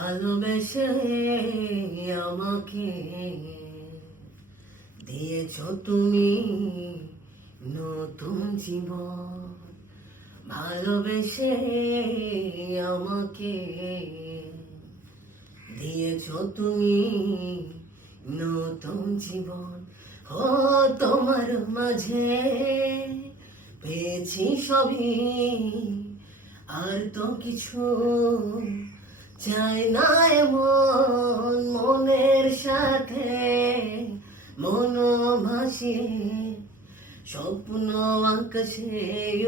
ভালোবেসে আমাকে দিয়েছো তুমি নতুন জীবন। ভালোবেসে আমাকে দিয়েছো তুমি নতুন জীবন। ও তোমার মাঝে পেয়েছি সবই, আর তো কিছু চাই না এমন। মনের সাথে মন ভাসিয়ে স্বপ্ন আকাশে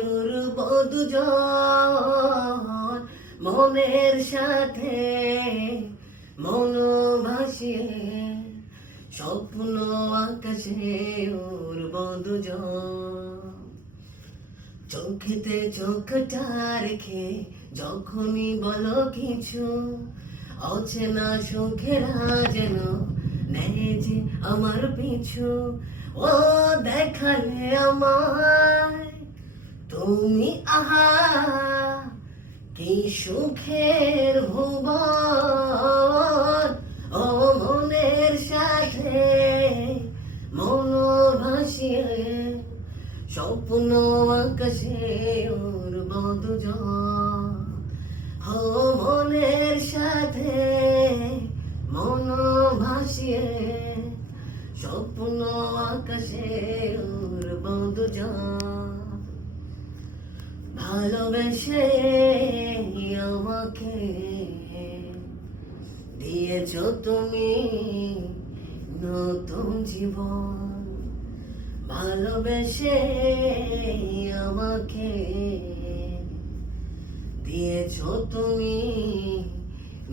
উড়ব দুজন। মনের সাথে মন ভাসিয়ে স্বপ্ন আকাশে উড়ব দুজন। চোখেতে চোখটা রেখে যখনই বলো কিছু, অচেনা সুখেরা যেন নেয় যে আমার পিছু। ও দেখালে আমায় তুমি, আহা কি সুখের ভুবন। ও মনের সাথে মন ভাসিয়ে স্বপ্ন আকাশে উড়ব দুজন। ও মনের সাথে মন ভাসিয়ে স্বপ্ন আকাশে উড়ব দুজন। ভালোবেসে আমাকে দিয়েছো তুমি নতুন জীবন। ভালোবেসে আমাকে দিয়েছো তুমি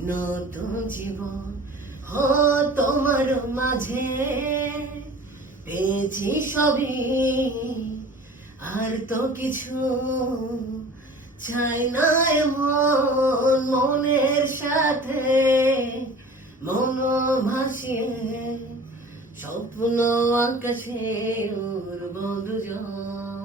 নতুন জীবন। ও তোমার মাঝে পেয়েছি সবই, আর তো কিছু চাই না এমন। মনের সাথে মন ভাসিয়ে স্বপ্ন আকাশে উড়ব দুজন।